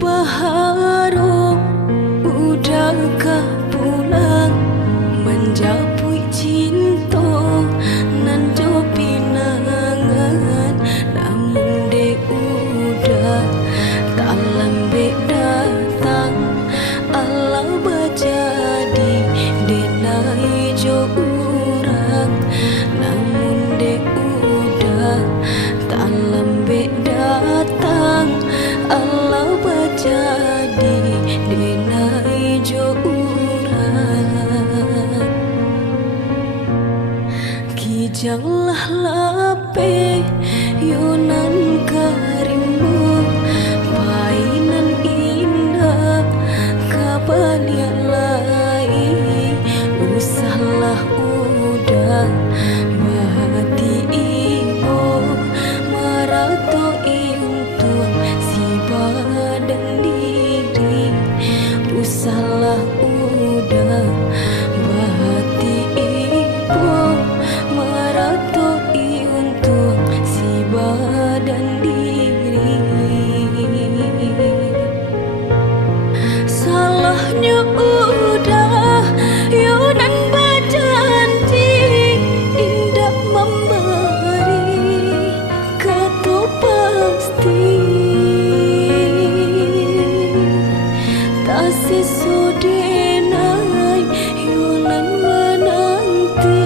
Baharu udahkah pulang menjapui cinta nan jo pinangan, namun de udah tak lambe datang. Allah bajadi denai jo urang, namun de udah tak lambe datang. Allah bajadi denai jo urang. Kijanglah lape yonan karimbo, painan indah kabalia lai. Usahlah udah bahati ibo marato untuk si badan diri. Usahlah udah bahati ibo marato untuk si badan diri. Salahnya udah yonan bajanji indah memberi kata pasti. Tak sesudenai yonan menanti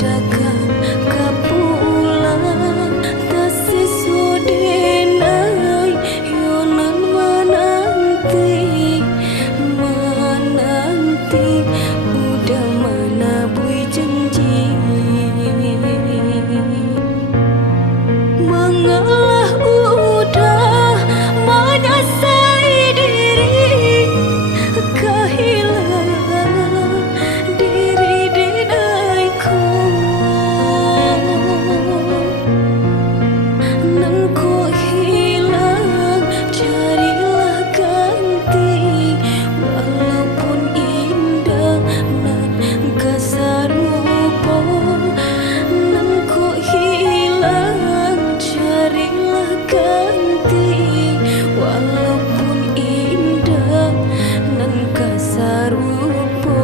dagang kapulang. Tak sesudenai yonan menanti udah menabui janji. Mengalah udah menyesali diri, kehilangan diri denaiku. Nan ku hilang carilah ganti, walaupun indah nan kesarupa. Nan ku hilang carilah ganti, walaupun indah nan kesarupa.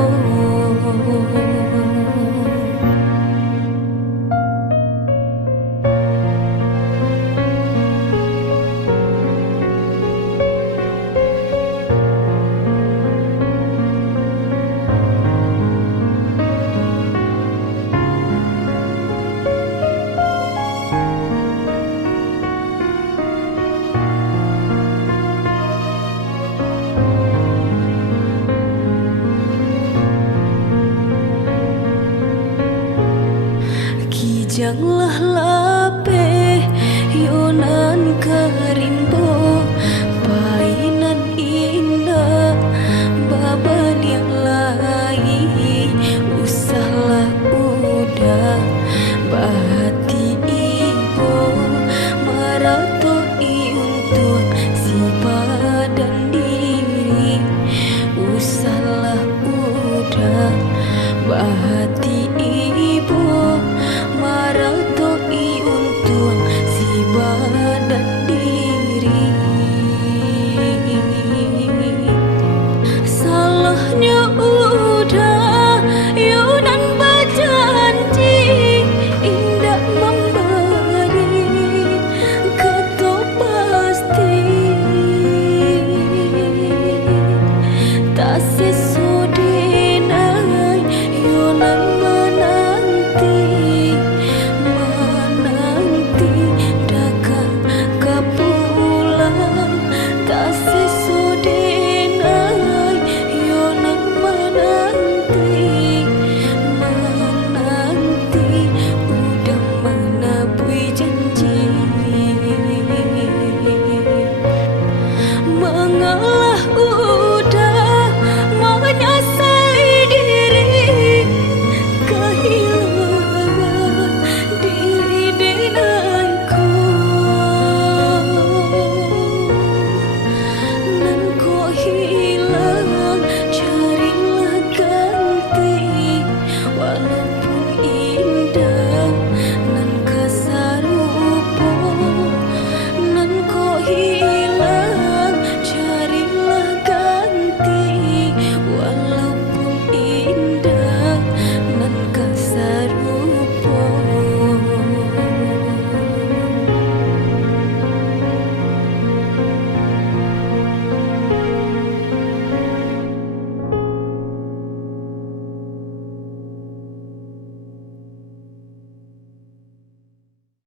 Kijanglah